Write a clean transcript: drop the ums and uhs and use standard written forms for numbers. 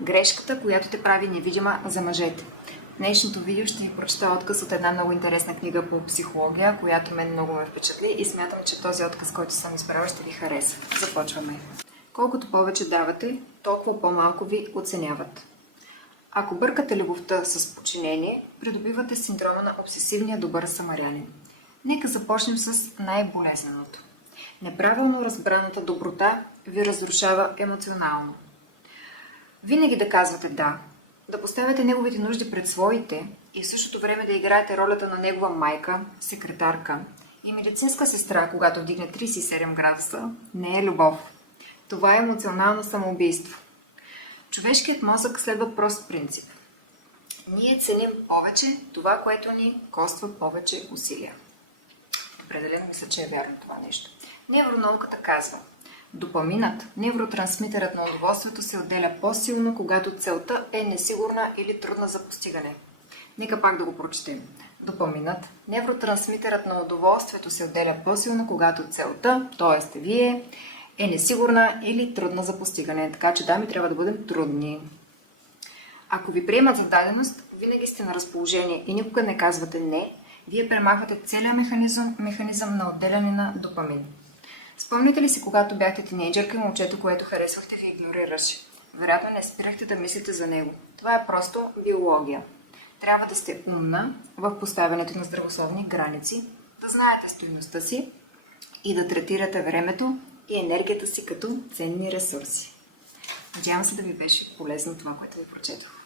Грешката, която те прави невидима за мъжете. В днешното видео ще ви прочета отказ от една много интересна книга по психология, която мен много ме впечатли и смятам, че този отказ, който съм избрала, ще ви хареса. Започваме. Колкото повече давате, толкова по-малко ви оценяват. Ако бъркате любовта с подчинение, придобивате синдрома на обсесивния добър самарянин. Нека започнем с най-болезненото. Неправилно разбраната доброта ви разрушава емоционално. Винаги да казвате да поставяте неговите нужди пред своите и в същото време да играете ролята на негова майка, секретарка и медицинска сестра, когато вдигне 37 градуса, не е любов. Това е емоционално самоубийство. Човешкият мозък следва прост принцип. Ние ценим повече това, което ни коства повече усилия. Определено мисля, че е вярно това нещо. Невронауката казва: допаминът, невротрансмитерът на удоволствието, се отделя по-силно, когато целта е несигурна или трудна за постигане. Нека пак да го прочетем. Допаминът, невротрансмитерът на удоволствието, се отделя по-силно, когато целта, т.е. вие, е несигурна или трудна за постигане. Така че дами, трябва да бъдем трудни. Ако ви приемат за даденост, винаги сте на разположение и никога не казвате не, вие премахвате целият механизъм на отделяне на допамин. Спомните ли си, когато бяхте тинейджърка и момчето, което харесвахте, ви игнорираше? Вероятно не спирахте да мислите за него. Това е просто биология. Трябва да сте умна в поставянето на здравословни граници, да знаете стойността си и да третирате времето и енергията си като ценни ресурси. Надявам се да ви беше полезно това, което ви прочетох.